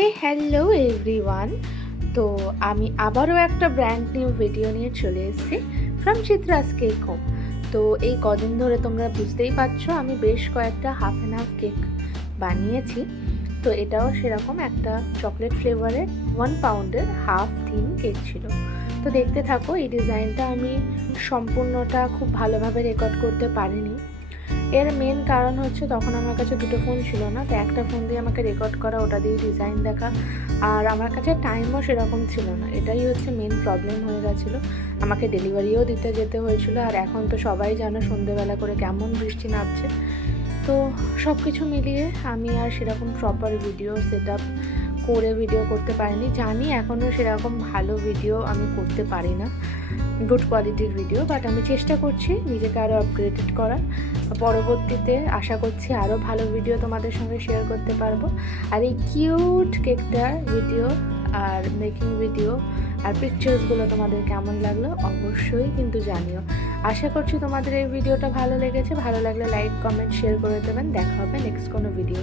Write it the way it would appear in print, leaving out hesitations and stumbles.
হে hello everyone. তো আমি আবারও একটা ব্র্যান্ড নিউ ভিডিও নিয়ে চলে এসেছি ফ্রম চিত্রাস কেক হোম। তো এই কদিন ধরে তোমরা বুঝতেই পারছো আমি বেশ কয়েকটা হাফ অ্যান্ড হাফ কেক বানিয়েছি। তো এটাও সেরকম একটা চকলেট ফ্লেভারের 1 পাউন্ডের হাফ থিন কেক ছিল। তো দেখতে থাকো, এই ডিজাইনটা আমি সম্পূর্ণটা খুব ভালোভাবে রেকর্ড করতে পারিনি। এর মেন কারণ হচ্ছে তখন আমার কাছে দুটো ফোন ছিল না, তো একটা ফোন দিয়ে আমাকে রেকর্ড করা, ওটা দিয়ে ডিজাইন দেখা, আর আমার কাছে টাইমও সেরকম ছিল না। এটাই হচ্ছে মেন প্রবলেম হয়ে গেছিলো। আমাকে ডেলিভারিও দিতে যেতে হয়েছিল, আর এখন তো সবাই জানো সন্ধেবেলা করে কেমন বৃষ্টি নামছে। তো সব কিছু মিলিয়ে আমি আর সেরকম প্রপার ভিডিও সেট আপ করে ভিডিও করতে পারিনি। জানি এখনও সেরকম ভালো ভিডিও আমি করতে পারি না, গুড কোয়ালিটির ভিডিও, বাট আমি চেষ্টা করছি নিজেকে আরও আপগ্রেডেড করার। পরবর্তীতে আশা করছি আরও ভালো ভিডিও তোমাদের সঙ্গে শেয়ার করতে পারবো। আর এই কিউট কেকটার ভিডিও আর মেকিং ভিডিও আর পিকচার্সগুলো তোমাদের কেমন লাগলো অবশ্যই কিন্তু জানিও। আশা করছি তোমাদের এই ভিডিওটা ভালো লেগেছে। ভালো লাগলে লাইক, কমেন্ট, শেয়ার করে দেবেন। দেখা হবে নেক্সট কোনো ভিডিও।